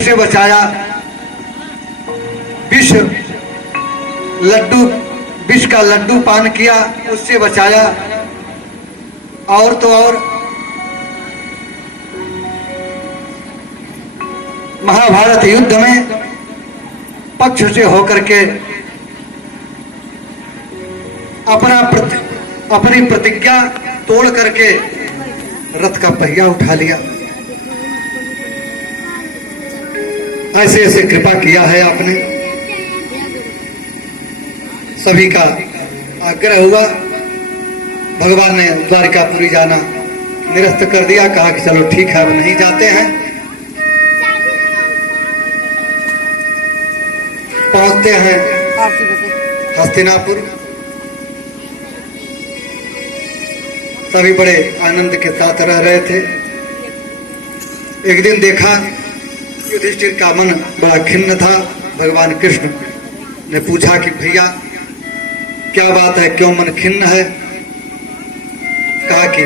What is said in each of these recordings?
से बचाया। विष लड्डू विष का लड्डू पान किया, उससे बचाया। और तो और महाभारत युद्ध में पक्ष से होकर के अपनी प्रतिज्ञा तोड़ करके रथ का पहिया उठा लिया। ऐसे ऐसे कृपा किया है आपने। सभी का आग्रह हुआ, भगवान ने द्वारिकापुरी जाना निरस्त कर दिया। कहा कि चलो ठीक है, अब नहीं जाते हैं। पहुंचते हैं हस्तिनापुर। सभी बड़े आनंद के साथ रह रहे थे। एक दिन देखा युधिष्ठिर का मन बड़ा खिन्न था। भगवान कृष्ण ने पूछा कि भैया क्या बात है, क्यों मन खिन्न है? कहा कि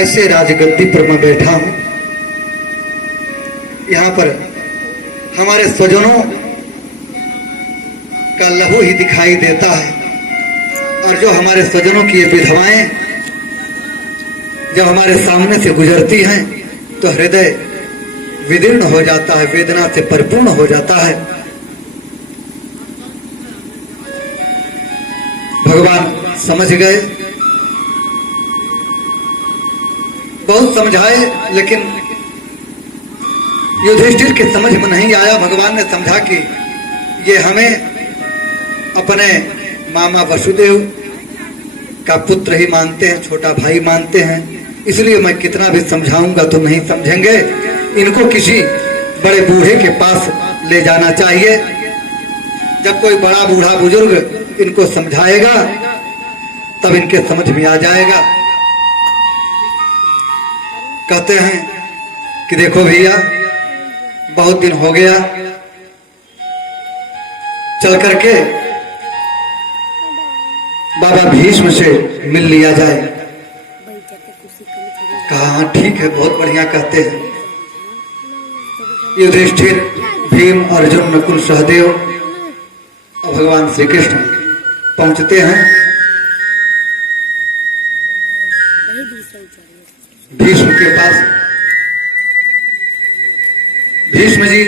ऐसे राजगद्दी पर मैं बैठा हूं, यहां पर हमारे स्वजनों का लहू ही दिखाई देता है, और जो हमारे स्वजनों की ये विधवाएं जब हमारे सामने से गुजरती हैं तो हृदय विदीर्ण हो जाता है, वेदना से परिपूर्ण हो जाता है। भगवान समझ गए, बहुत समझाए, लेकिन युधिष्ठिर के समझ में नहीं आया। भगवान ने समझा कि ये हमें अपने मामा वसुदेव का पुत्र ही मानते हैं, छोटा भाई मानते हैं, इसलिए मैं कितना भी समझाऊंगा तो नहीं समझेंगे। इनको किसी बड़े बूढ़े के पास ले जाना चाहिए। जब कोई बड़ा बूढ़ा बुजुर्ग इनको समझाएगा तब इनके समझ में आ जाएगा। कहते हैं कि देखो भैया, बहुत दिन हो गया, चल करके बाबा भीष्म से मिल लिया जाए। कहा हाँ ठीक है, बहुत बढ़िया। कहते हैं युधिष्ठिर, भीम, अर्जुन, नकुल, सहदेव और भगवान श्री कृष्ण पहुंचते हैं भीष्म के पास। भीष्म जी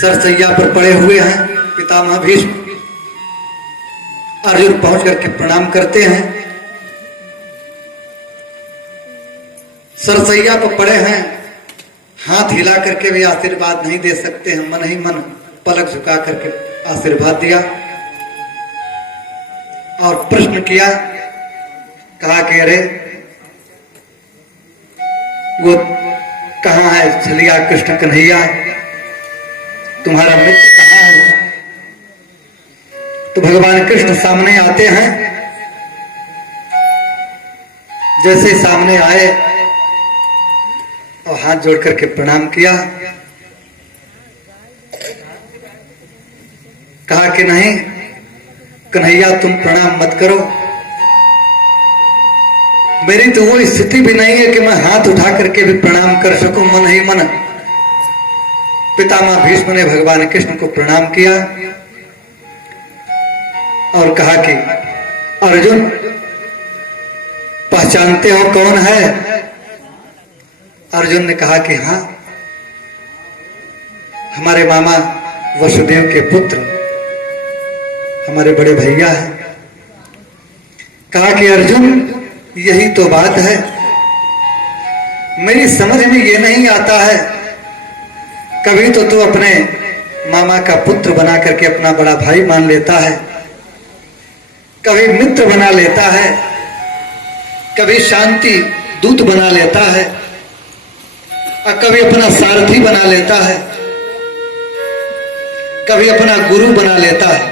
सरसैया पर पड़े हुए हैं, पितामह भीष्म। अर्जुन पहुंच करके प्रणाम करते हैं। सरसैया पर पड़े हैं, हाथ हिला करके भी आशीर्वाद नहीं दे सकते हैं, मन ही मन पलक झुका करके आशीर्वाद दिया और प्रश्न किया। कहा कि अरे वो कहाँ है छलिया कृष्ण कन्हैया, तुम्हारा मित्र कहाँ है? तो भगवान कृष्ण सामने आते हैं। जैसे सामने आए और हाथ जोड़ करके प्रणाम किया। कहा कि नहीं कन्हैया, तुम प्रणाम मत करो, मेरी तो वो स्थिति भी नहीं है कि मैं हाथ उठा करके भी प्रणाम कर सकूं। मन ही मन पितामह भीष्म ने भगवान कृष्ण को प्रणाम किया और कहा कि अर्जुन, पहचानते हो कौन है? अर्जुन ने कहा कि हाँ, हमारे मामा वसुदेव के पुत्र, हमारे बड़े भैया हैं। कहा कि अर्जुन, यही तो बात है, मेरी समझ में ये नहीं आता है। कभी तो तू अपने मामा का पुत्र बना करके अपना बड़ा भाई मान लेता है, कभी मित्र बना लेता है, कभी शांति दूत बना लेता है, और कभी अपना सारथी बना लेता है, कभी अपना गुरु बना लेता है।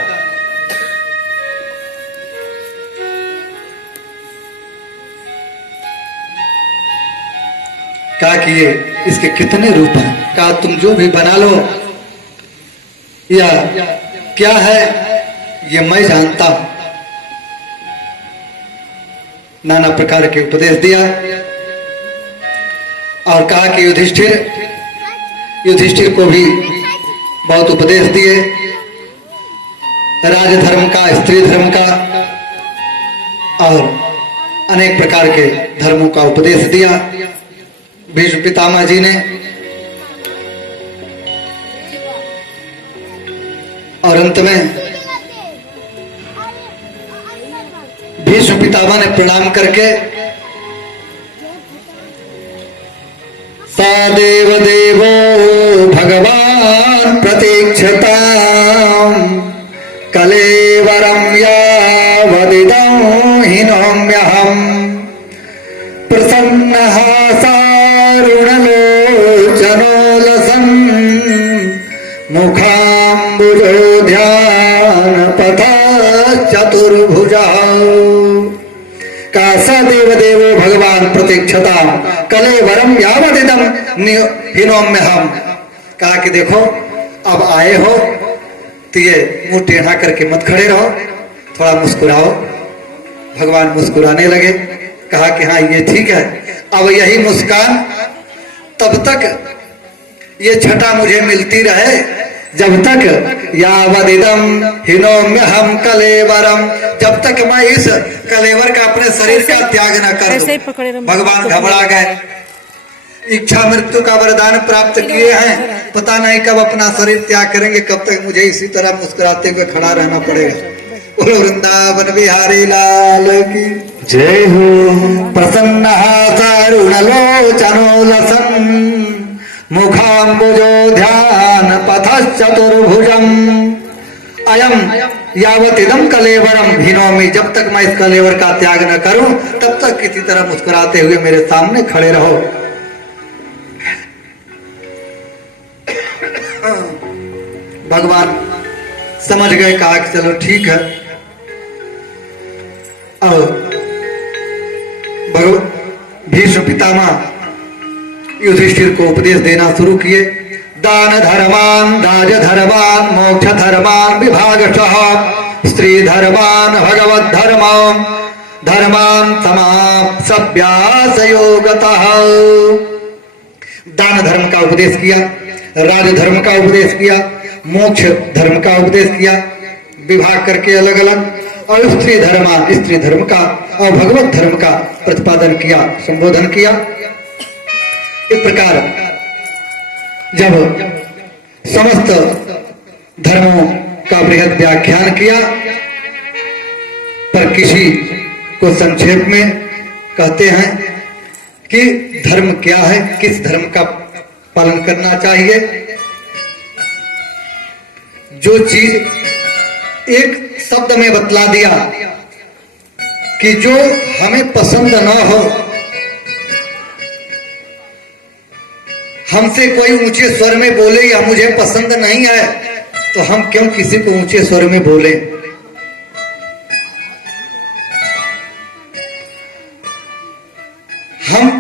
कहा कि ये इसके कितने रूप हैं? कहा तुम जो भी बना लो या क्या है ये मैं जानता हूं। नाना प्रकार के उपदेश दिया और कहा कि युधिष्ठिर, युधिष्ठिर को भी बहुत उपदेश दिए, राजधर्म का, स्त्री धर्म का और अनेक प्रकार के धर्मों का उपदेश दिया भीष्म पितामह जी ने। और अंत में भीष्म पितामह ने प्रणाम करके सदेव देवो भगवान प्रतीक्षताम् कलेवरं यावदिदं हिनोम्यहम् प्रसन्नः सारुणलोचनो लसन् मुखाम्बुजो ध्यानपथः चतुर्भुजः का सदेव देवो भगवान प्रतीक्षताम् कलेवरम यावदिदं हिनोम्यहम्। कहा कि देखो अब आए हो तो ये मुंह टेढ़ा करके मत खड़े रहो, थोड़ा मुस्कुराओ। भगवान मुस्कुराने लगे। कहा कि हाँ ये ठीक है, अब यही मुस्कान तब तक ये छटा मुझे मिलती रहे जब तक यावदिदं हिनोम्यहम् कलेवरम, जब तक मैं इस कलेवर का अपने शरीर का त्याग न कर दूं। भगवान घबरा गए। इच्छा मृत्यु का वरदान प्राप्त किए हैं, पता नहीं कब अपना शरीर त्याग करेंगे, कब तक मुझे इसी तरह मुस्कुराते हुए खड़ा रहना पड़ेगा। बोलो वृंदावन बिहारी लाल की जय हो। प्रसन्नः सारुणलोचनो लसन् मुखाम्बुजो ध्यानपथश्चतुर्भुजम् अयम यावतिदं कलेवरम हिनोमि, जब तक मैं इस कलेवर का त्याग न करूं तब तक किसी तरह मुस्कुराते हुए मेरे सामने खड़े रहो। भगवान समझ गए। कहा कि चलो ठीक है। अब भीष्म पितामह युधिष्ठिर को उपदेश देना शुरू किए। दान धर्मान, राज धर्मान, मोक्ष धर्मान विभागशः, स्त्री धर्मान, भगवत धर्मान, धर्मान समाप्स्यासयोगतः। दान धर्म का उपदेश किया, राज धर्म का उपदेश किया, मोक्ष धर्म का उपदेश किया, विभाग करके अलग अलग, और स्त्री धर्म का और भगवत धर्म का प्रतिपादन किया, संबोधन किया। इस प्रकार जब समस्त धर्मों का बृहद व्याख्यान किया, पर किसी को संक्षेप में कहते हैं कि धर्म क्या है, किस धर्म का पालन करना चाहिए। जो चीज एक शब्द में बतला दिया कि जो हमें पसंद ना हो, हमसे कोई ऊंचे स्वर में बोले या मुझे पसंद नहीं है, तो हम क्यों किसी को ऊंचे स्वर में बोले। हम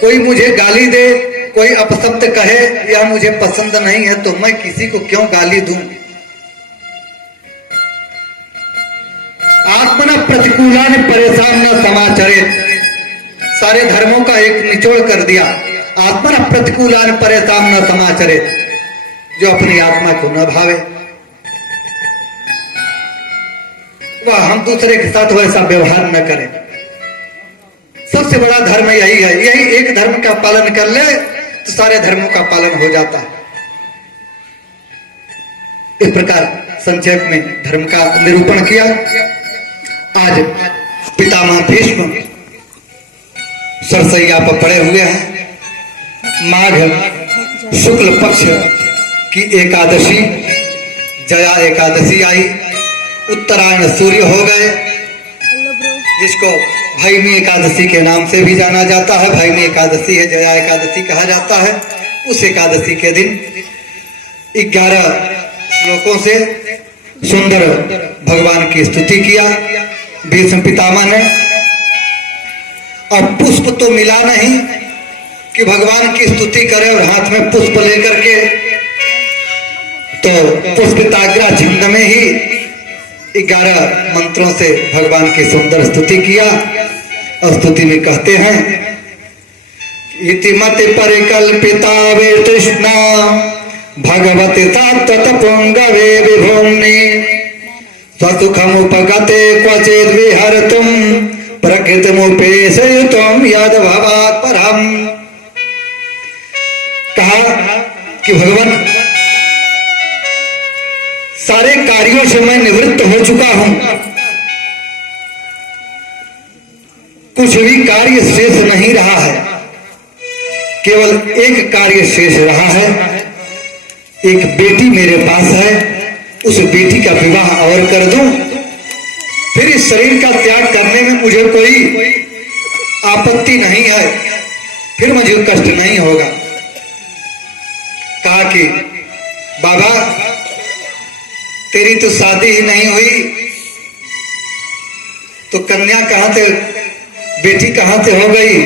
कोई मुझे गाली दे, कोई अपशब्द कहे या मुझे पसंद नहीं है, तो मैं किसी को क्यों गाली दूं। आत्मना प्रतिकूलान परेशान न समाचरित, सारे धर्मों का एक निचोड़ कर दिया। आत्मना प्रतिकूलान परेशान न समाचरित, जो अपनी आत्मा को न भावे वह हम दूसरे के साथ वैसा व्यवहार न करें। सबसे बड़ा धर्म यही है। यही एक धर्म का पालन कर ले तो सारे धर्मों का पालन हो जाता है। इस प्रकार संक्षेप में धर्म का निरूपण किया। आज पितामह भीष्म सरसैया पर पड़े हुए हैं। माघ शुक्ल पक्ष की एकादशी, जया एकादशी आई। उत्तरायण सूर्य हो गए, जिसको भैमी एकादशी के नाम से भी जाना जाता है। भैमी एकादशी है, जया एकादशी कहा जाता है। उस एकादशी के दिन 11 श्लोकों से सुंदर भगवान की स्तुति किया भीष्म पितामह ने। और पुष्प तो मिला नहीं कि भगवान की स्तुति करे और हाथ में पुष्प लेकर के, तो पुष्पिताग्रा छंद में ही 11 मंत्रों से भगवान की सुंदर स्तुति किया। और स्तुति में कहते हैं इति मति परिकल्पिता वे तृष्णा भगवति तत्तपुंगवे विभुम्नि स्वसुखमुपगते क्वचिद् विहर्तुं प्रकृतिमुपेशयितुं यद् भवात् परम्। कहा कि भगवान सारे कार्यों से मैं निवृत्त हो चुका हूं, कुछ भी कार्य शेष नहीं रहा है, केवल एक कार्य शेष रहा है। एक बेटी मेरे पास है, उस बेटी का विवाह और कर दूं, फिर इस शरीर का त्याग करने में मुझे कोई आपत्ति नहीं है, फिर मुझे कष्ट नहीं होगा। कहा कि बाबा तेरी तो शादी ही नहीं हुई, तो कन्या कहां से, बेटी कहां से हो गई?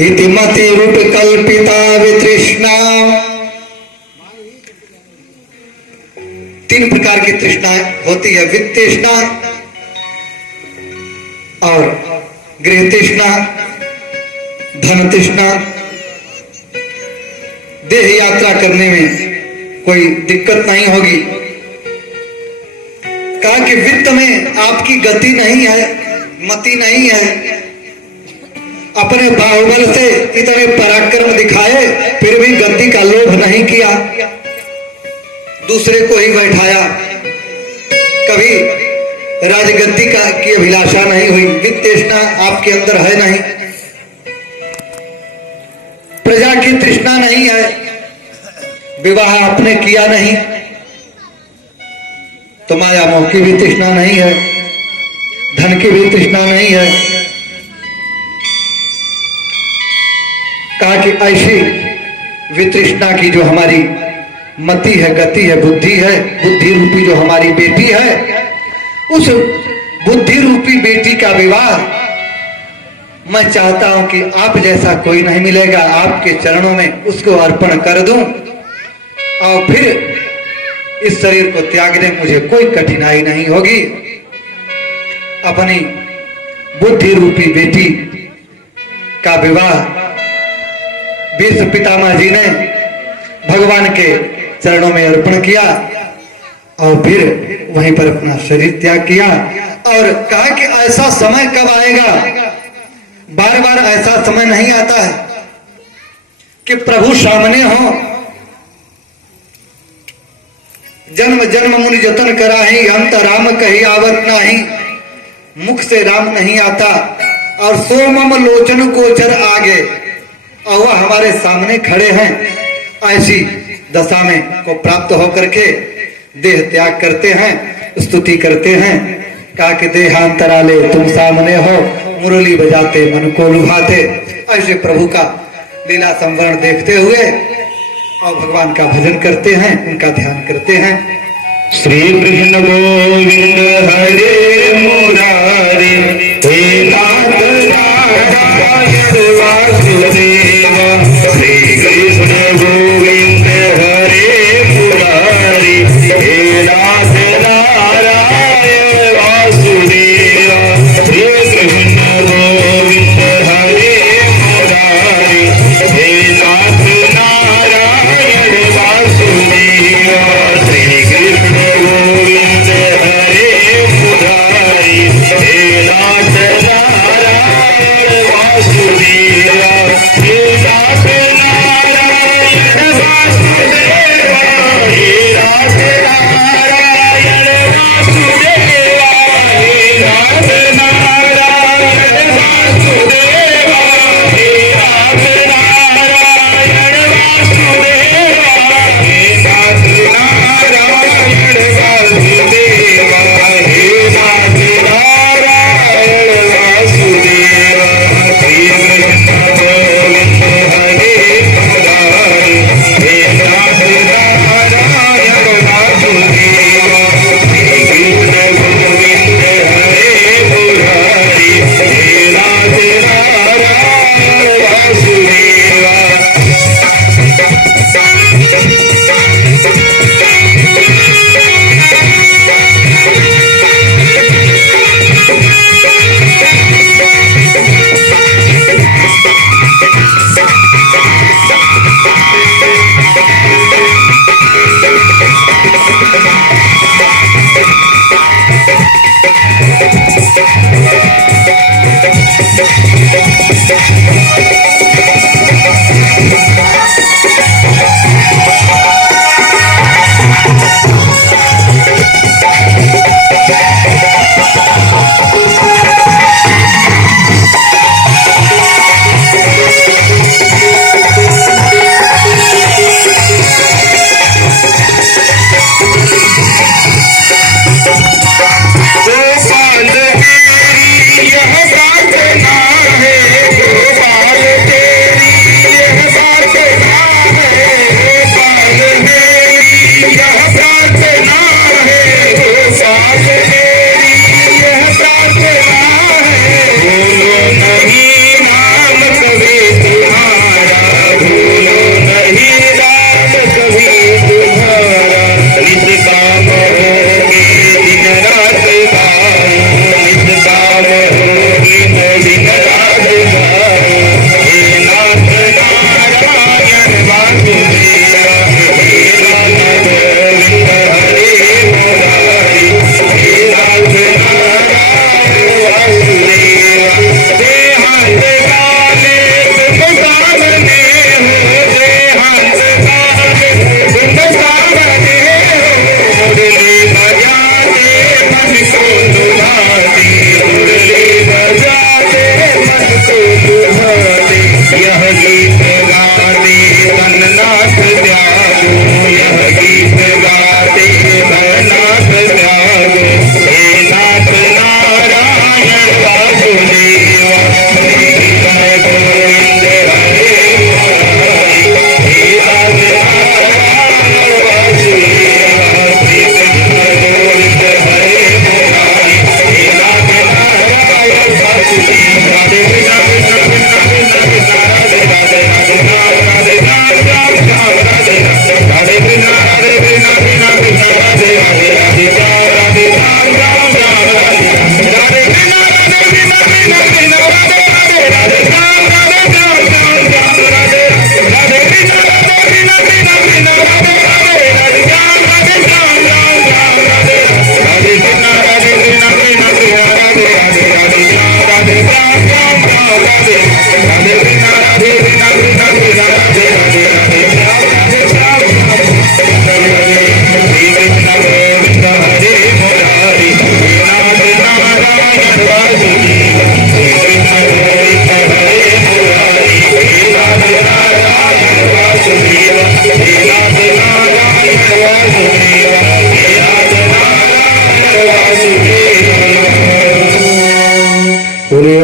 इति मति रूप कल्पिता वितृष्णा। 3 प्रकार की तृष्णा होती है, वित्त तृष्णा और गृह तृष्णा, धन तृष्णा। देह यात्रा करने में कोई दिक्कत नहीं होगी। कहा कि वित्त में आपकी गति नहीं है, मति नहीं है, अपने बाहुबल से इतने पराक्रम दिखाए फिर भी गद्दी का लोभ नहीं किया, दूसरे को ही बैठाया, कभी राजगद्दी का की अभिलाषा नहीं हुई, वित्त तृष्णा आपके अंदर है नहीं, प्रजा की तृष्णा नहीं है, विवाह आपने किया नहीं, तो माया मोह की भी तृष्णा नहीं है, धन की भी तृष्णा नहीं है। कहा कि ऐसी वितृष्णा की जो हमारी मति है, गति है, बुद्धि है, बुद्धि रूपी जो हमारी बेटी है, उस बुद्धि रूपी बेटी का विवाह मैं चाहता हूं कि आप जैसा कोई नहीं मिलेगा, आपके चरणों में उसको अर्पण कर दूं और फिर इस शरीर को त्यागने में मुझे कोई कठिनाई नहीं होगी। अपनी बुद्धि रूपी बेटी का विवाह भीष्म पितामह जी ने भगवान के चरणों में अर्पण किया और फिर वहीं पर अपना शरीर त्याग किया और कहा कि ऐसा समय कब आएगा, बार बार ऐसा समय नहीं आता है कि प्रभु सामने हो। जन्म जन्म मुनि जतन कराही, अंत राम कही आवत नाही, मुख से राम नहीं आता और सोमम लोचन गोचर आगे, और वह हमारे सामने खड़े हैं। ऐसी दशा में को प्राप्त होकर के देह त्याग करते हैं, स्तुति करते हैं। कहा कि देहांतराले तुम सामने हो, मुरली बजाते मन को लुभाते। ऐसे प्रभु का लीला संवरण देखते हुए और भगवान का भजन करते हैं, उनका ध्यान करते हैं। श्री कृष्ण गोविंद हरे मुरारी, हे नाथ नारायण वासुदेव। श्री कृष्ण गोविंद हरे मुरारी, हे नाथ नारायण वासुदेव। श्री कृष्ण गोविंद हरे मुरारी, हे नाथ नारायण वासुदेव। श्री कृष्ण गोविंद हरे मुरारी।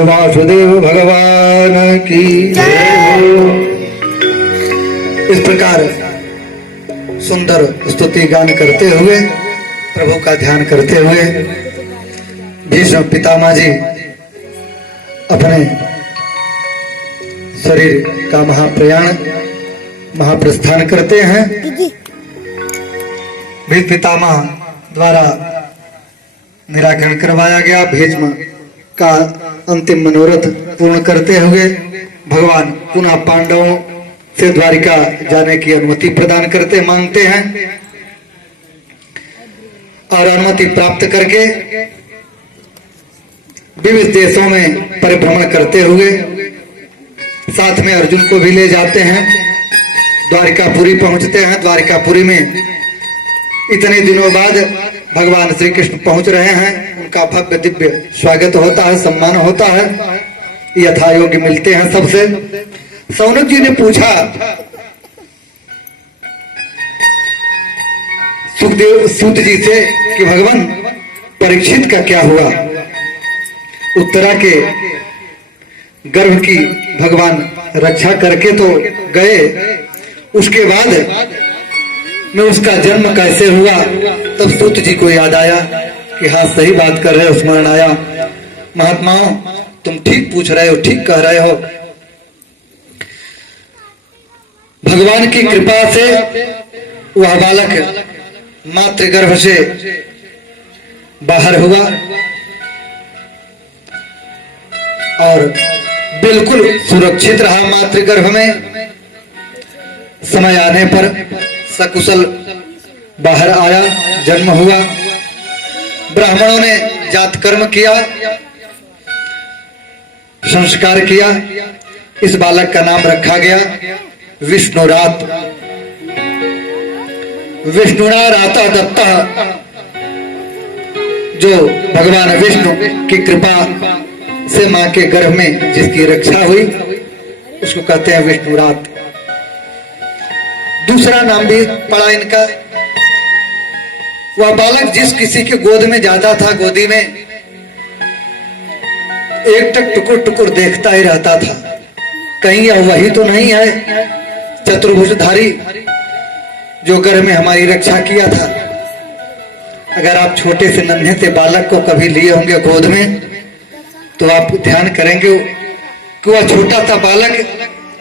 बोलो वासुदेव भगवान की जय हो। इस प्रकार सुंदर स्तुति गान करते हुए, प्रभु का ध्यान करते हुए भीष्म पितामह जी अपने शरीर का महाप्रस्थान करते हैं। भीष्म पितामह द्वारा निराकरण करवाया गया भीष्म का अंतिम मनोरथ पूर्ण करते हुए भगवान पुनः पांडवों से द्वारिका जाने की अनुमति प्रदान करते मांगते हैं और अनुमति प्राप्त करके विविध देशों में परिभ्रमण करते हुए साथ में अर्जुन को भी ले जाते हैं। द्वारिकापुरी पहुंचते हैं। द्वारिकापुरी में इतने दिनों बाद भगवान श्री कृष्ण पहुंच रहे हैं। उनका भव्य दिव्य स्वागत होता है, सम्मान होता है, यथा योग्य मिलते हैं सबसे। सौनक जी ने पूछा सूत जी से कि भगवान परीक्षित का क्या हुआ। उत्तरा के गर्भ की भगवान रक्षा करके तो गए, उसके बाद में उसका जन्म कैसे हुआ। तब सूत जी को याद आया कि हाँ सही बात कर रहे हो, स्मरण आया। महात्माओं तुम ठीक पूछ रहे हो, ठीक कह रहे हो। भगवान की कृपा से वह बालक मातृगर्भ से बाहर हुआ और बिल्कुल सुरक्षित रहा मातृगर्भ में। समय आने पर सकुशल बाहर आया, जन्म हुआ। ब्राह्मणों ने जात कर्म किया, संस्कार किया। इस बालक का नाम रखा गया विष्णुरात। विष्णुना राता दत्ता, जो भगवान विष्णु की कृपा से मां के गर्भ में जिसकी रक्षा हुई उसको कहते हैं विष्णुरात। दूसरा नाम भी पड़ा इनका। वह बालक जिस किसी के गोद में जाता था, गोदी में एक टक टुकुर टुकुर देखता ही रहता था, कहीं यह वही तो नहीं है चतुर्भुजधारी जो गर्भ में हमारी रक्षा किया था। अगर आप छोटे से नन्हे से बालक को कभी लिए होंगे गोद में तो आप ध्यान करेंगे कि वह छोटा सा बालक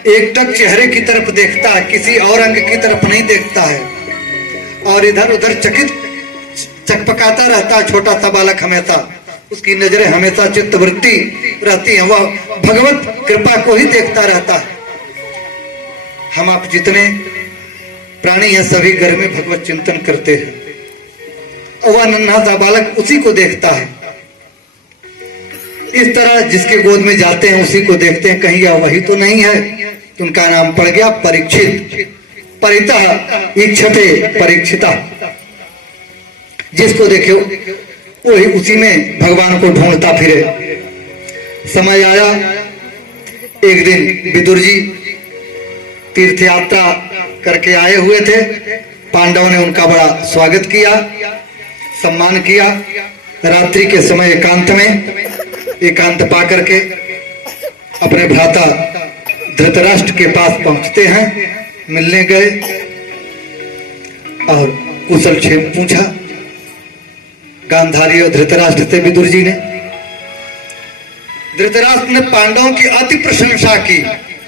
एक टक चेहरे की तरफ देखता है, किसी और अंग की तरफ नहीं देखता है और इधर उधर चकपकाता रहता है। छोटा सा बालक हमेशा, उसकी नजरें हमेशा चित्तवृत्ति रहती हैं, वह भगवत कृपा को ही देखता रहता है। हम आप जितने प्राणी हैं सभी घर में भगवत चिंतन करते हैं और वह नन्हा सा बालक उसी को देखता है। इस तरह जिसके गोद में जाते हैं उसी को देखते हैं, कहीं यह वही तो नहीं है। तो उनका नाम पड़ गया परीक्षित। परितः इक्षते परीक्षिता, जिसको देखे वही उसी में भगवान को ढूंढता फिरे। समय आया, एक दिन विदुर जी तीर्थ यात्रा करके आए हुए थे। पांडवों ने उनका बड़ा स्वागत किया, सम्मान किया। रात्रि के समय एकांत पा करके अपने भ्राता धृतराष्ट्र के पास पहुंचते हैं। मिलने गए और कुशल क्षेम पूछा गांधारी और धृतराष्ट्र से विदुर जी ने। धृतराष्ट्र ने पांडवों की अति प्रशंसा की,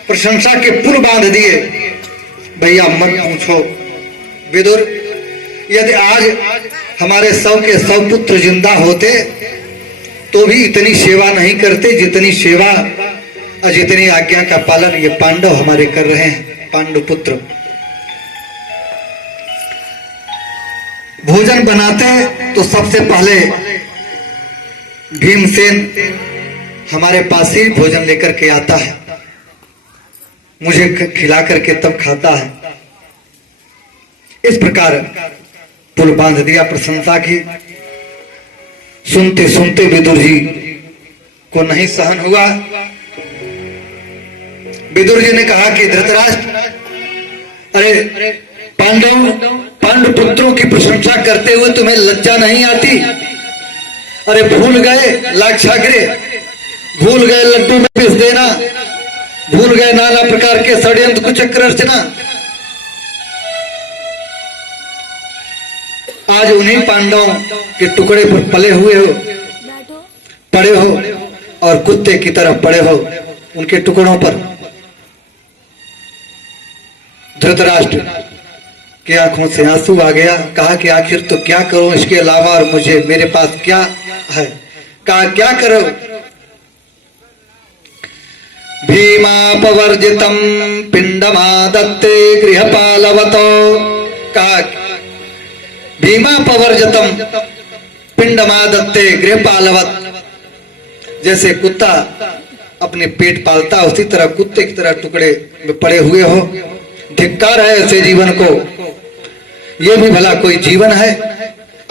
प्रशंसा के पुल बांध दिए। भैया मत पूछो विदुर, यदि आज हमारे 100 के 100 पुत्र जिंदा होते तो भी इतनी सेवा नहीं करते जितनी सेवा और जितनी आज्ञा का पालन ये पांडव हमारे कर रहे हैं। पांडु पुत्र भोजन बनाते तो सबसे पहले भीमसेन हमारे पास ही भोजन लेकर के आता है, मुझे खिला करके तब खाता है। इस प्रकार पुल बांध दिया, प्रशंसा की। सुनते सुनते विदुर जी को नहीं सहन हुआ। विदुर जी ने कहा कि धृतराष्ट्र, अरे पांडु पुत्रों की प्रशंसा करते हुए तुम्हें लज्जा नहीं आती? अरे भूल गए लाक्षागृह, भूल गए लड्डू में पिस देना, भूल गए नाना प्रकार के षड्यंत्र कुचक्र रचना। आज उन्हीं पांडवों के टुकड़े पर पले हुए हो, पड़े हो और कुत्ते की तरफ पड़े हो उनके टुकड़ों पर। धृतराष्ट्र की आंखों से आंसू आ गया। कहा कि आखिर तो क्या करूं इसके अलावा, और मुझे मेरे पास क्या है। कहा क्या करो। भीमापवर्जितम पिंडमादत्ते गृहपालवतो। कहा भीमापवर्जितम पिंडमादत्ते गृहपालवत। जैसे कुत्ता अपने पेट पालता उसी तरह कुत्ते की तरह टुकड़े में पड़े हुए हो। धिक्कार है ऐसे जीवन को। ये भी भला कोई जीवन है?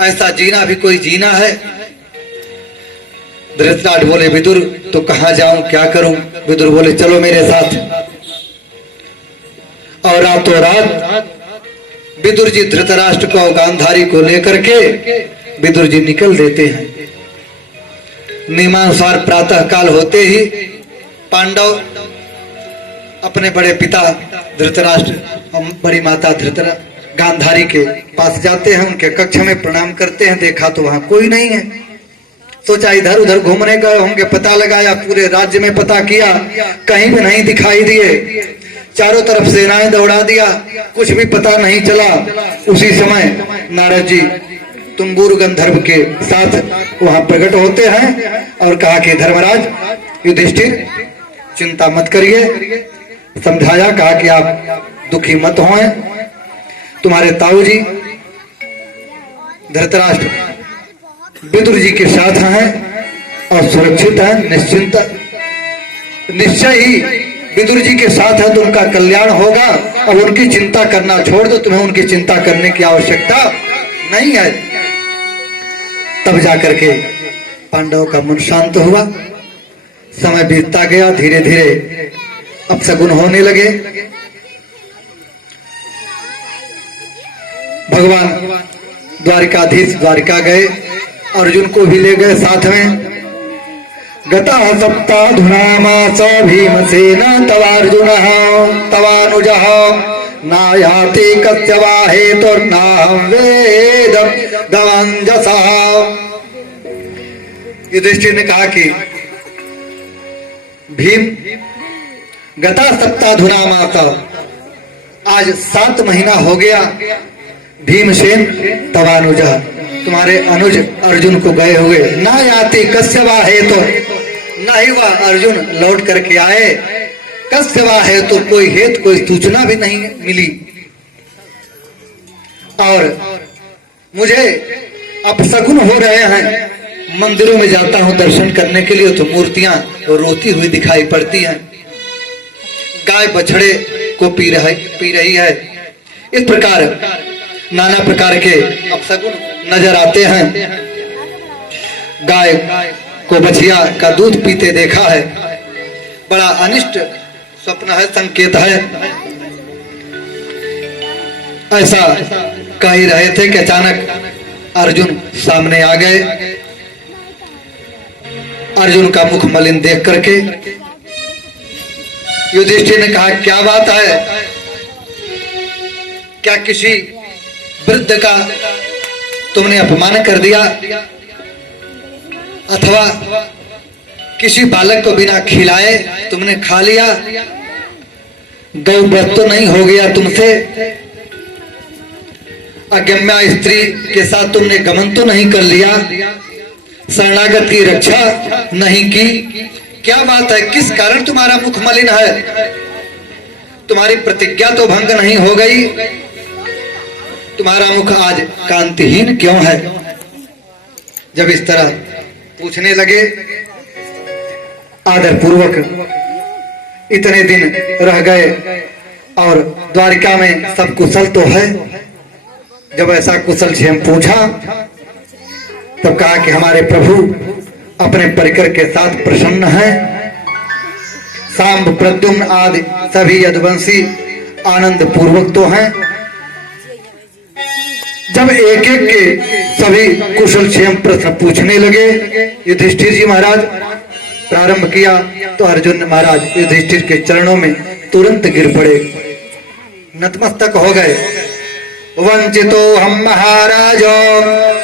ऐसा जीना भी कोई जीना है? धृतराष्ट्र बोले विदुर तो कहां जाऊं, क्या करूं? विदुर बोले चलो मेरे साथ। और रातों रात विदुर जी धृतराष्ट्र को गांधारी को लेकर के विदुर जी निकल देते हैं। नियमानुसार प्रातः काल होते ही पांडव अपने बड़े पिता धृतराष्ट्र और बड़ी माता गांधारी के पास जाते हैं। उनके कक्ष में प्रणाम करते हैं। देखा तो वहां कोई नहीं है। सोचा इधर उधर घूमने गए होंगे, पता लगाया, पूरे राज्य में पता किया, कहीं भी नहीं दिखाई दिए। चारों तरफ सेनाएं दौड़ा दिया, कुछ भी पता नहीं चला। उसी समय नारद जी तुम्बुर गंधर्व के साथ वहां प्रकट होते हैं और कहा कि धर्मराज युधिष्ठिर चिंता मत करिए। समझाया, कहा कि आप दुखी मत हों, तुम्हारे ताऊ जी धृतराष्ट्र विदुर जी के साथ हैं और सुरक्षित हैं, निश्चिंत, निश्चय ही विदुर जी के साथ है तो उनका कल्याण होगा। और उनकी चिंता करना छोड़ दो, तुम्हें उनकी चिंता करने की आवश्यकता नहीं है। तब जाकर के पांडवों का मन शांत हुआ। समय बीतता गया, धीरे धीरे अपशगुन होने लगे। भगवान द्वारिकाधीश द्वारिका गए, अर्जुन को भी ले गए साथ में। गता सप्ताधुनामास भीमसेन तवार्जुन तवानुज नायाति कस्य वा हेतुर्नाहं वेद गवांजसा। युधिष्ठिर ने कहा कि भीम गता सप्ताधुनामास, आज 7 महीना हो गया। भीमसेन तवानुज, तुम्हारे अनुज अर्जुन को गए हुए। ना याति कस्यवा हेतु, ना ही वह अर्जुन लौट करके आए। कस्यवा हेतु, कोई हेतु कोई सूचना भी नहीं मिली। और मुझे अपशगुन हो रहे हैं। मंदिरों में जाता हूं दर्शन करने के लिए तो मूर्तियां रोती हुई दिखाई पड़ती हैं। गाय बछड़े को पी रही है। इस प्रकार नाना प्रकार के अपशगुन नजर आते हैं। गाय को बछिया का दूध पीते देखा है। बड़ा अनिष्ट स्वप्न है, संकेत है। ऐसा कह ही रहे थे कि अचानक अर्जुन सामने आ गए। अर्जुन का मुख मलिन देख करके युधिष्ठिर ने कहा क्या बात है? क्या किसी वृद्ध का तुमने अपमान कर दिया, अथवा किसी बालक को बिना खिलाए तुमने खा लिया? गौव्रत तो नहीं हो गया तुमसे? अगम्या स्त्री के साथ तुमने गमन तो नहीं कर लिया? शरणागत की रक्षा नहीं की? क्या बात है? किस कारण तुम्हारा मुख मलिन है? तुम्हारी प्रतिज्ञा तो भंग नहीं हो गई? तुम्हारा मुख आज कांतिहीन क्यों है? जब इस तरह पूछने लगे, आदर पूर्वक इतने दिन रह गए और द्वारिका में सब कुशल तो है। जब ऐसा कुशल से हम पूछा तब कहा कि हमारे प्रभु अपने परिकर के साथ प्रसन्न हैं। सांब प्रद्युम्न आदि सभी यदुवंशी आनंद पूर्वक तो हैं। जब एक एक के सभी कुशल क्षेम प्रश्न पूछने लगे, युधिष्ठिर जी महाराज प्रारंभ किया तो अर्जुन महाराज युधिष्ठिर के चरणों में तुरंत गिर पड़े, नतमस्तक हो गए। वंचितो हम महाराज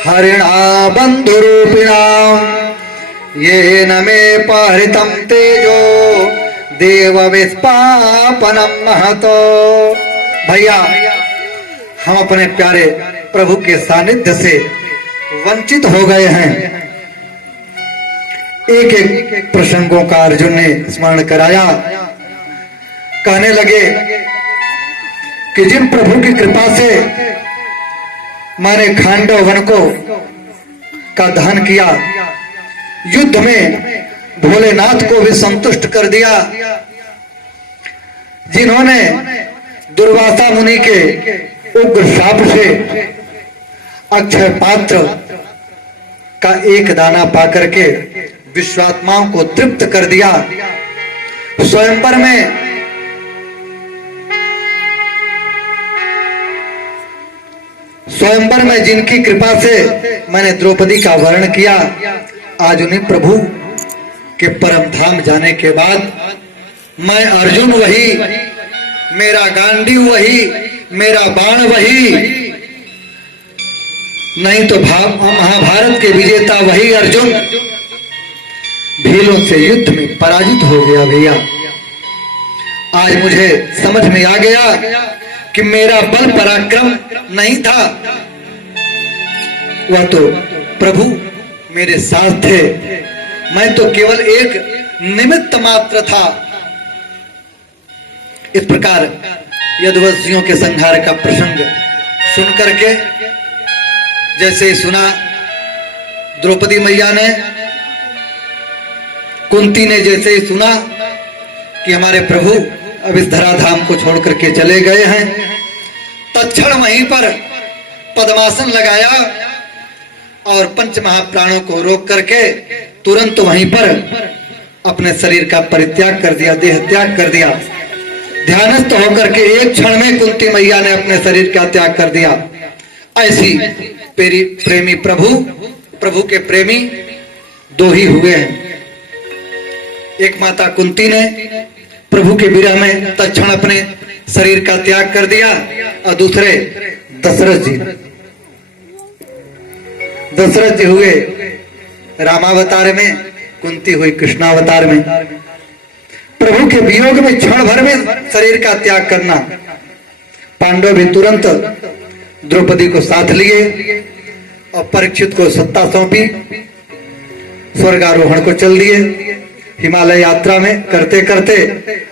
हरिणा बंधुरूपिणा ये न मे परितम तेजो देव विस्पापनम महतो। भैया, हम अपने प्यारे प्रभु के सानिध्य से वंचित हो गए हैं। एक एक प्रसंगों का अर्जुन ने स्मरण कराया। कहने लगे कि जिन प्रभु की कृपा से मैंने खांडव वन को का दहन किया, युद्ध में भोलेनाथ को भी संतुष्ट कर दिया, जिन्होंने दुर्वासा मुनि के उग्र शाप से अक्षय पात्र का एक दाना पाकर के विश्वात्माओं को तृप्त कर दिया, स्वयंवर में जिनकी कृपा से मैंने द्रौपदी का वर्ण किया, आज उन्हीं प्रभु के परम धाम जाने के बाद मैं अर्जुन वही, मेरा गांडीव वही, मेरा बाण वही, नहीं तो महाभारत के विजेता वही अर्जुन भीलों से युद्ध में पराजित हो गया। भैया, आज मुझे समझ में आ गया कि मेरा बल पराक्रम नहीं था, वह तो प्रभु मेरे साथ थे, मैं तो केवल एक निमित्त मात्र था। इस प्रकार यदुवंशियों के संहार का प्रसंग सुन करके, जैसे सुना द्रौपदी मैया ने, कुंती ने जैसे ही सुना कि हमारे प्रभु अब इस धराधाम को छोड़ करके चले गए हैं, तत्क्षण वहीं पर पद्मासन लगाया और पंच महाप्राणों को रोक करके तुरंत वहीं पर अपने शरीर का परित्याग कर दिया, देह त्याग कर दिया। ध्यानस्थ होकर के एक क्षण में कुंती मैया ने अपने शरीर का त्याग कर दिया। ऐसी प्रेमी प्रभु के प्रेमी दो ही हुए हैं। एक माता कुंती ने प्रभु के विरह में तत्क्षण अपने शरीर का त्याग कर दिया, और दूसरे दशरथ जी हुए रामावतार में, कुंती हुई कृष्णावतार में। प्रभु के वियोग में क्षण भर में शरीर का त्याग करना। पांडव भी तुरंत द्रौपदी को साथ लिए और परीक्षित को सत्ता सौंपी, स्वर्गारोहण को चल दिए। हिमालय यात्रा में करते करते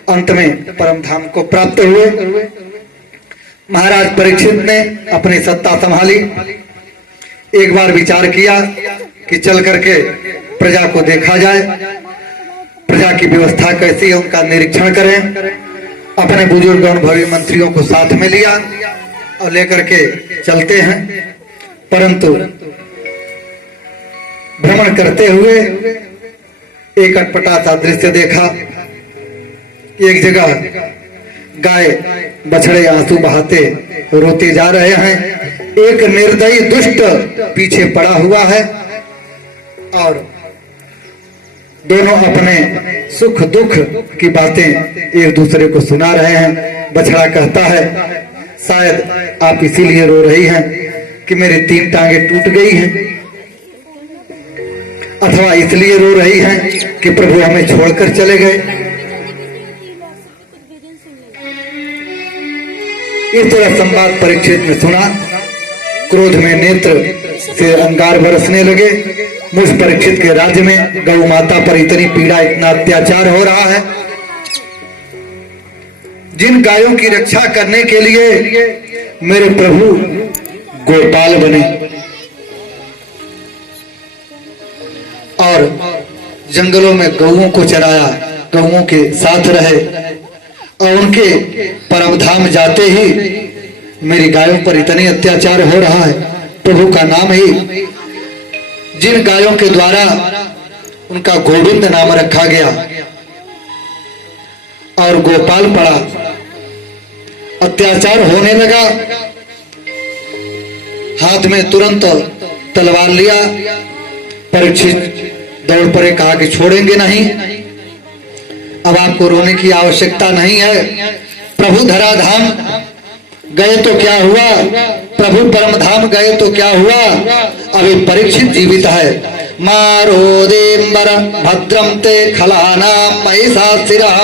अंत में परम धाम को प्राप्त हुए। महाराज परीक्षित ने अपनी सत्ता संभाली। एक बार विचार किया कि चल करके प्रजा को देखा जाए, प्रजा की व्यवस्था कैसी है उनका निरीक्षण करें। अपने बुजुर्ग अनुभवी मंत्रियों को साथ में लिया और लेकर के चलते हैं। परंतु भ्रमण करते हुए एक अटपटा सा दृश्य देखा। एक जगह गाय बछड़े आंसू बहाते रोते जा रहे हैं। एक निर्दयी दुष्ट पीछे पड़ा हुआ है और दोनों अपने सुख दुख की बातें एक दूसरे को सुना रहे हैं। बछड़ा कहता है, शायद आप इसीलिए रो रही हैं कि मेरी 3 टांगे टूट गई हैं, अथवा इसलिए रो रही हैं कि प्रभु हमें छोड़कर चले गए। इस तरह संवाद परीक्षित ने सुना। क्रोध में नेत्र से अंगार बरसने लगे। मुझ परीक्षित के राज्य में गौ माता पर इतनी पीड़ा, इतना अत्याचार हो रहा है। जिन गायों की रक्षा करने के लिए मेरे प्रभु गोपाल बने और जंगलों में गौओं को चराया, गौओं के साथ रहे, और उनके परम धाम जाते ही मेरी गायों पर इतने अत्याचार हो रहा है। प्रभु का नाम ही, जिन गायों के द्वारा उनका गोविंद नाम रखा गया और गोपाल पड़ा, अत्याचार होने लगा। हाथ में तुरंत तलवार लिया। परीक्षित दौड़ पड़े, कहा कि छोड़ेंगे नहीं, अब आपको रोने की आवश्यकता नहीं है। प्रभु धराधाम गए तो क्या हुआ, प्रभु परम धाम गए तो क्या हुआ, अभी परीक्षित जीवित है। मारोदेम्बर भद्रम ते खलानाम महिषासुरः,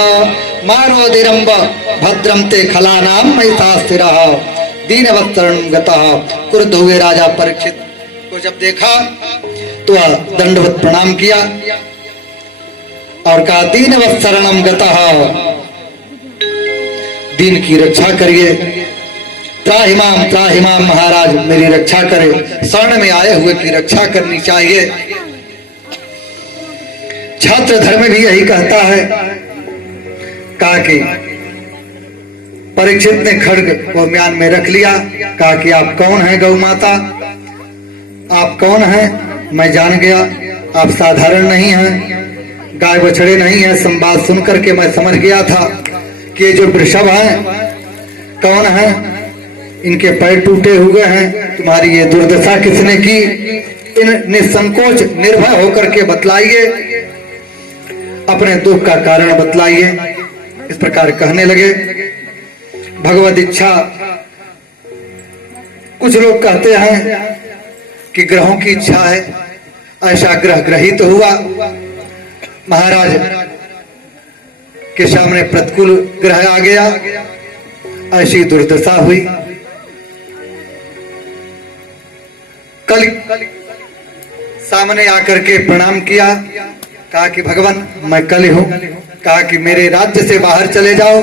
मारोदिरंब भद्रम ते खलानाम महिषासुरः, दीनवत्सरणं गतः। क्रुद्ध हुए राजा परीक्षित को जब देखा तो दंडवत प्रणाम किया और कहा, दीनवत्सरणं गतः, दीन की रक्षा करिए, त्राहिमाम महाराज मेरी रक्षा करे, शरण में आए हुए की रक्षा करनी चाहिए। छात्र धर्म भी यही कहता है। कहा कि परीक्षित ने खड्ग को म्यान में रख लिया, कहा कि आप कौन हैं गौ माता, आप कौन हैं, मैं जान गया आप साधारण नहीं हैं, गाय बछड़े नहीं हैं। संवाद सुन करके मैं समझ गया था कि ये जो वृषभ हैं कौन है, इनके पैर टूटे हुए हैं, तुम्हारी ये दुर्दशा किसने की, इन निसंकोच निर्भय होकर के बतलाइए, अपने दुख का कारण बतलाइए। इस प्रकार कहने लगे। भगवत इच्छा, कुछ लोग कहते हैं कि ग्रहों की इच्छा है, ऐसा ग्रह ग्रहित तो हुआ, महाराज के सामने प्रतिकूल ग्रह आ गया, ऐसी दुर्दशा हुई। कल सामने आकर के प्रणाम किया, कहा कि भगवान मैं कल हूं, कहा कि मेरे राज्य से बाहर चले जाओ,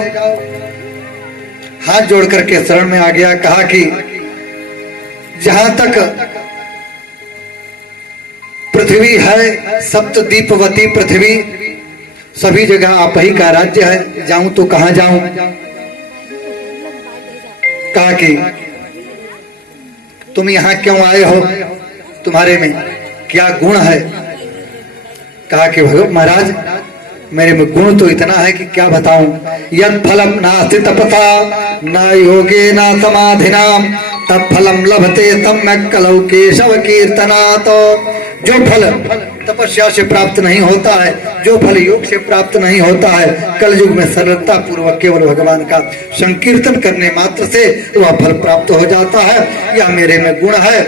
हाथ जोड़ करके शरण में आ गया। कहा कि जहां तक पृथ्वी है, सप्तद्वीपवती पृथ्वी, सभी जगह आप ही का राज्य है, जाऊं तो कहां जाऊं। कहा कि तुम यहाँ क्यों आए हो, तुम्हारे में क्या गुण है। कहा कि भगवान महाराज मेरे में गुण तो इतना है कि क्या बताऊं। यद फलम नास्ति तपसा न योगे न समाधिनाम तत्फलम लभते सम्यक् कलौ केशव कीर्तनात्। जो फल तपस्या से प्राप्त नहीं होता है, जो फल योग से प्राप्त नहीं होता है, कलयुग में सरलता पूर्वक केवल भगवान का संकीर्तन करने मात्र से वह फल प्राप्त हो जाता है। यह मेरे में गुण है।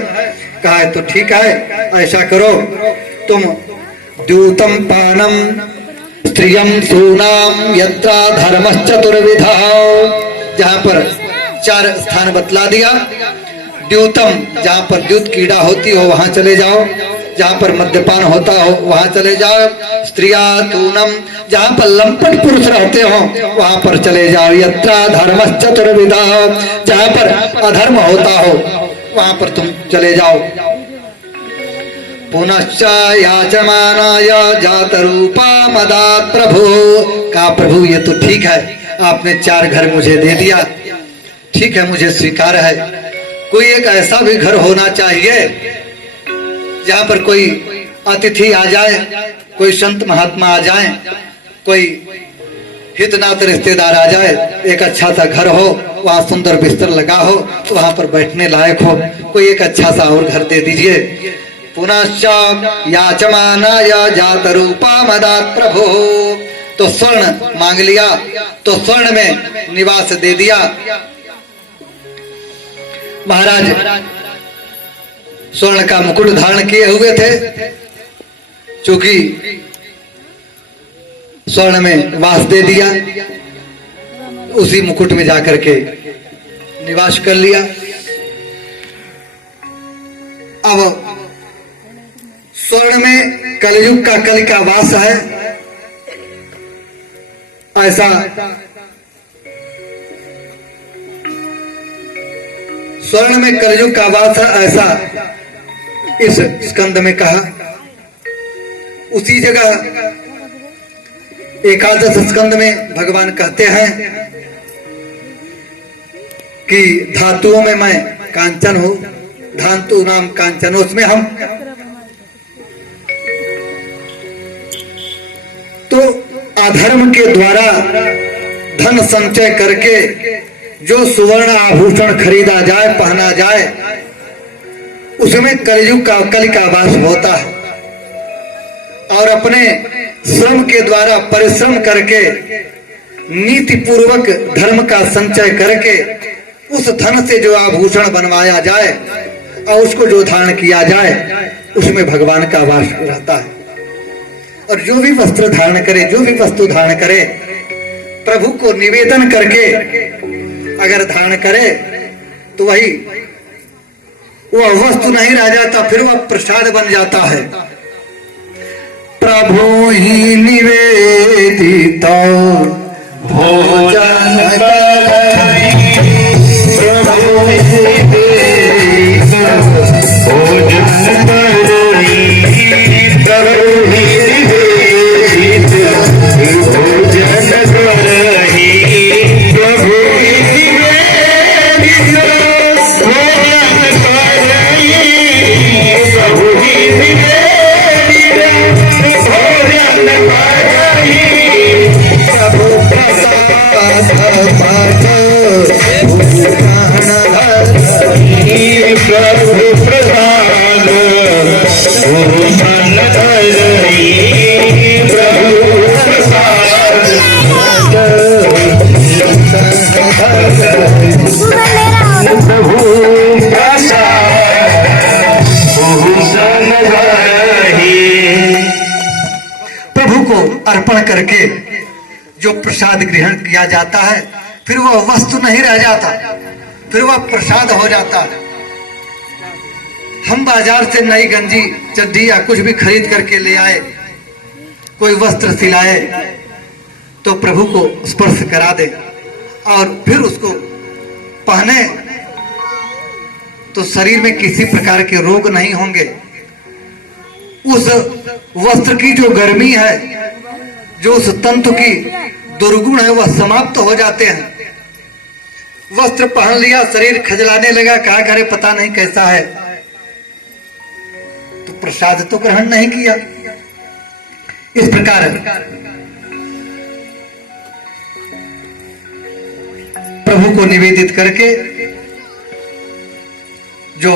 कहा है तो ठीक है, ऐसा करो, तुम द्यूतम पानम स्त्रियम सूनाम यत्रा धर्मश्चतुर्विधा, जहां पर 4 स्थान बतला दिया। द्यूतम, जहां पर द्यूत कीड़ा होती हो वहां चले जाओ, जहां पर मद्यपान होता हो वहां चले जाओ। स्त्रिया तूनम, जहां पर लंपट पुरुष रहते हो वहां पर चले जाओ। यत्रा धर्मश्चतुर्विधा, जहां पर अधर्म होता हो वहां पर तुम चले जाओ। पुनश्च याचमानाय जात रूपा मदात् प्रभु, कहा प्रभु ये तो ठीक है, आपने 4 घर मुझे दे दिया, ठीक है मुझे स्वीकार है। कोई एक ऐसा भी घर होना चाहिए जहां पर कोई अतिथि आ जाए, कोई संत महात्मा आ जाए, कोई हितनात रिश्तेदार आ जाए, एक अच्छा सा घर हो, वहां सुंदर बिस्तर लगा हो, तो वहां पर बैठने लायक हो, कोई एक अच्छा सा और घर दे दीजिए। पुनश्च याचमानाय जात रूपा मदात् प्रभु, तो स्वर्ण मांग लिया, तो स्वर्ण में निवास दे दिया। महाराज स्वर्ण का मुकुट धारण किए हुए थे, चूंकि स्वर्ण में वास दे दिया, उसी मुकुट में जाकर के निवास कर लिया। अब स्वर्ण में कलयुग का कल का वास है, ऐसा स्वर्ण में कलयुग का वास है, ऐसा इस स्कंद में कहा। उसी जगह एकादश स्कंद में भगवान कहते हैं कि धातुओं में मैं कांचन हूं, धातु नाम कांचन, उसमें हम तो अधर्म के द्वारा धन संचय करके जो सुवर्ण आभूषण खरीदा जाए, पहना जाए, उसमें कलयुग का कल का वास होता है। और अपने श्रम के द्वारा परिश्रम करके नीति पूर्वक धर्म का संचय करके उस धन से जो आभूषण बनवाया जाए और उसको जो धारण किया जाए उसमें भगवान का वास रहता है। और जो भी वस्त्र धारण करे, जो भी वस्तु धारण करे, प्रभु को निवेदन करके अगर धारण करे तो वही वह वस्तु नहीं रह जाता, फिर वह प्रसाद बन जाता है। प्रभु ही निवेदित भोजन करहि, प्रभु ही निवेदित भोजन करहि, प्रभु ही निवेदित भोजन करहि, प्रभु ही निवेदित भोजन करहि, प्रभु ही निवेदित भोजन करहि, प्रभु प्रसाद पाठ भूषण धरि, प्रभु प्रसाद भूषण धरि, प्रभु प्रसाद प्रभु प्रसाद भूषण धरि। प्रभु को अर्पण करके जो प्रसाद ग्रहण किया जाता है फिर वह वस्तु नहीं रह जाता, फिर वह प्रसाद हो जाता है। हम बाजार से नई गंजी चड्डी या कुछ भी खरीद करके ले आए, कोई वस्त्र सिलाए तो प्रभु को स्पर्श करा दे और फिर उसको पहने तो शरीर में किसी प्रकार के रोग नहीं होंगे। उस वस्त्र की जो गर्मी है, जो उस तंतु की दुर्गुण है, वह समाप्त हो जाते हैं। वस्त्र पहन लिया, शरीर खजलाने लगा, कहा करे पता नहीं कैसा है, तो प्रसाद तो ग्रहण नहीं किया। इस प्रकार प्रभु को निवेदित करके जो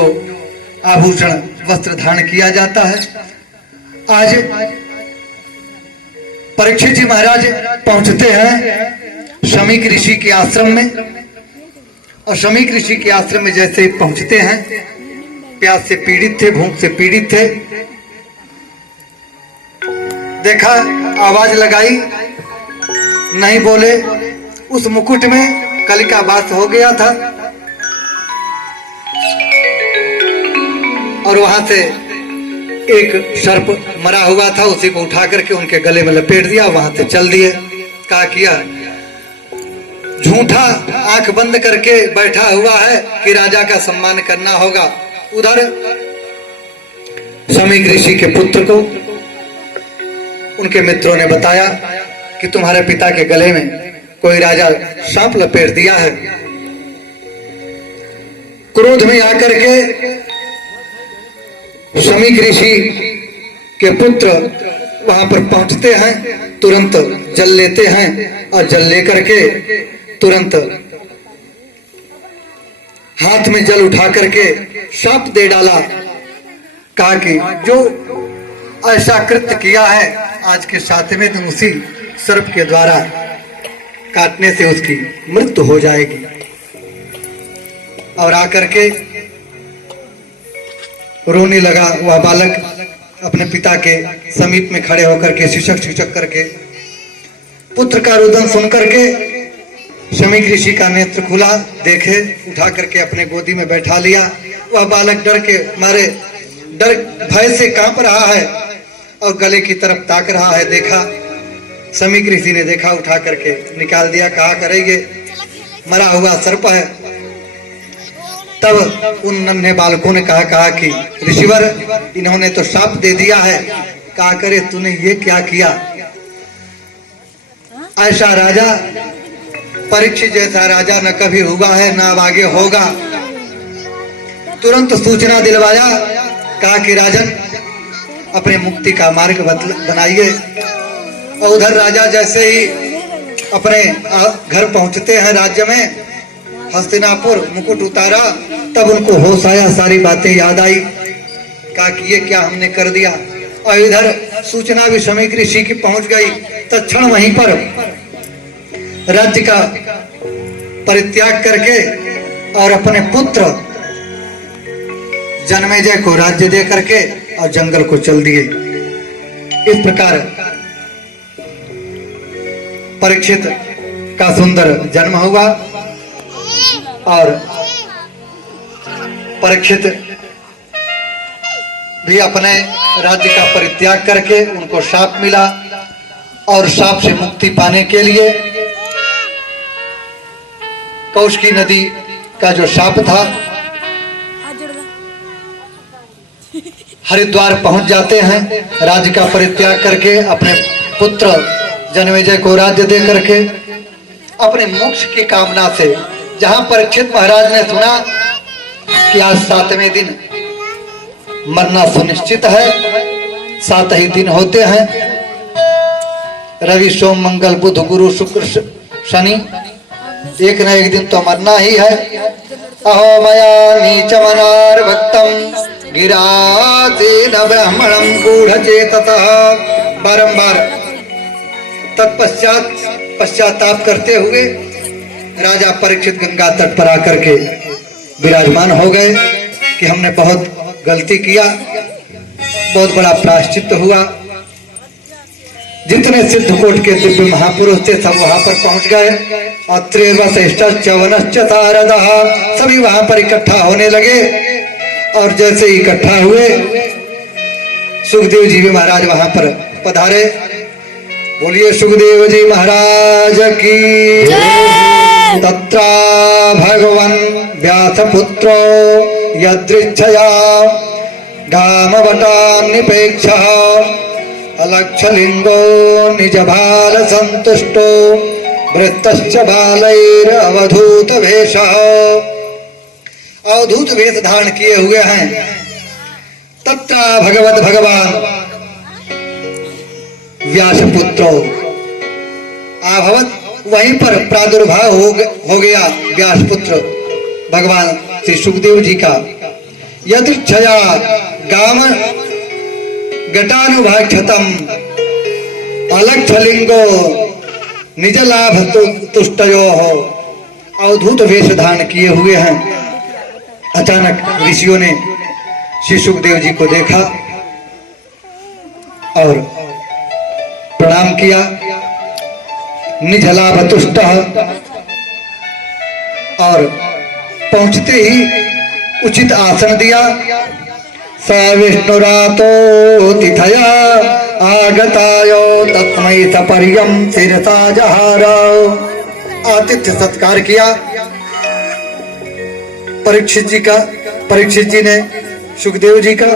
आभूषण वस्त्र धारण किया जाता है। आज परीक्षित जी महाराज पहुंचते हैं शमीक ऋषि के आश्रम में, और शमीक ऋषि के आश्रम में जैसे ही पहुंचते हैं, प्यास से पीड़ित थे, भूख से पीड़ित थे, देखा, आवाज लगाई, नहीं बोले। उस मुकुट में कली का वास हो गया था और वहां से एक सर्प मरा हुआ था, उसी को उठा करके उनके गले में लपेट दिया, वहां से चल दिए। क्या किया, झूठा आंख बंद करके बैठा हुआ है कि राजा का सम्मान करना होगा। उधर शमीक ऋषि के पुत्र को उनके मित्रों ने बताया कि तुम्हारे पिता के गले में कोई राजा सांप लपेट दिया है। क्रोध में आकर के शमीक ऋषि के पुत्र वहां पर पहुंचते हैं, तुरंत जल लेते हैं और जल लेकर के तुरंत हाथ में जल उठा करके शाप दे डाला। कहा कि जो ऐसा कृत्य किया है आज के साथ में तुम उसी सर्प के द्वारा काटने से उसकी मृत्यु हो जाएगी। और आकर के रोने लगा वह बालक, अपने पिता के समीप में खड़े होकर के शिशक शिशक करके। पुत्र का रुदन सुन करके शमीक ऋषि का नेत्र खुला, देखे, उठा करके अपने गोदी में बैठा लिया। वह बालक डर के मारे, डर भय से कांप रहा है और गले की तरफ ताक रहा है। देखा, शमीक ऋषि ने देखा, उठा करके निकाल दिया। कहा करेंगे मरा हुआ सर्प है। तब उन नन्हे बालकों ने कहा कि ऋषिवर, इन्होंने तो शाप दे दिया है। कहा करे तूने ये क्या किया? ऐसा राजा, परीक्षित जैसा राजा न कभी हुआ है न अब आगे होगा। तुरंत सूचना दिलवाया, कहा कि राजन अपने मुक्ति का मार्ग बनाइए। और उधर राजा जैसे ही अपने घर पहुंचते हैं राज्य में, हस्तिनापुर, मुकुट उतारा, तब उनको होश आया, सारी बातें याद आई। कहा कि ये क्या हमने कर दिया। और इधर सूचना भी समीक ऋषि की पहुंच गई। तत्क्षण वहीं पर राज्य का परित्याग करके और अपने पुत्र जन्मेजय को राज्य दे करके और जंगल को चल दिए। इस प्रकार परीक्षित का सुंदर जन्म हुआ और परीक्षित भी अपने राज्य का परित्याग करके उनको शाप मिला और शाप से मुक्ति पाने के लिए कौशिकी नदी का जो शाप था हरिद्वार पहुंच जाते हैं। राज्य का परित्याग करके अपने पुत्र जन्मेजय को राज्य दे करके अपने मोक्ष की कामना से, जहां परीक्षित महाराज ने सुना कि आज 7वें दिन मरना सुनिश्चित है, 7 ही दिन होते हैं, रवि सोम मंगल बुध गुरु शुक्र शनि, एक न एक दिन तो मरना ही है। अहो मया नीच मनार भक्तम गिरातेन ब्राह्मणं गूढ़चेतसः, बारंबार तत्पश्चात पश्चाताप करते हुए राजा परीक्षित गंगा तट पर आकर के विराजमान हो गए कि हमने बहुत गलती किया, बहुत बड़ा प्रायश्चित हुआ। जितने सिद्धकोट के दिव्य महापुरुष थे सब वहां पर पहुंच गए और त्रिवशिष्ठ वनश्च तारदः, सभी वहां पर इकट्ठा होने लगे। और जैसे इकट्ठा हुए सुखदेव जी भी महाराज वहां पर पधारे। बोलिए सुखदेव जी महाराज की। तत्रा भगवान व्यासपुत्रो यदृच्छया गामवटान्निपेक्षः अलक्षलिंगो निज बाल संतुष्टो वृत्तश्च बालैरवधूत वेशः, अवधूत वेश धारण किए हुए हैं। तत्रा भगवत भगवान व्यासपुत्रो आभवत, वहीं पर प्रादुर्भाव हो गया व्यासपुत्र भगवान श्री सुखदेव जी का। यदृच्छया गाम गटानुभाक्षतम अलक्षलिंगो निज लाभ तुष्टयो हो, अवधूत वेश धारण किए हुए हैं। अचानक ऋषियों ने श्री सुखदेव जी को देखा और प्रणाम किया। निज लाभ तुष्ट, और पहुंचते ही उचित आसन दिया। स विष्णुरातो तिथया आगतायो तस्मै सपर्यं शिरसा जहारो, आतिथ्य सत्कार किया परीक्षित जी का। परीक्षित जी ने सुखदेव जी का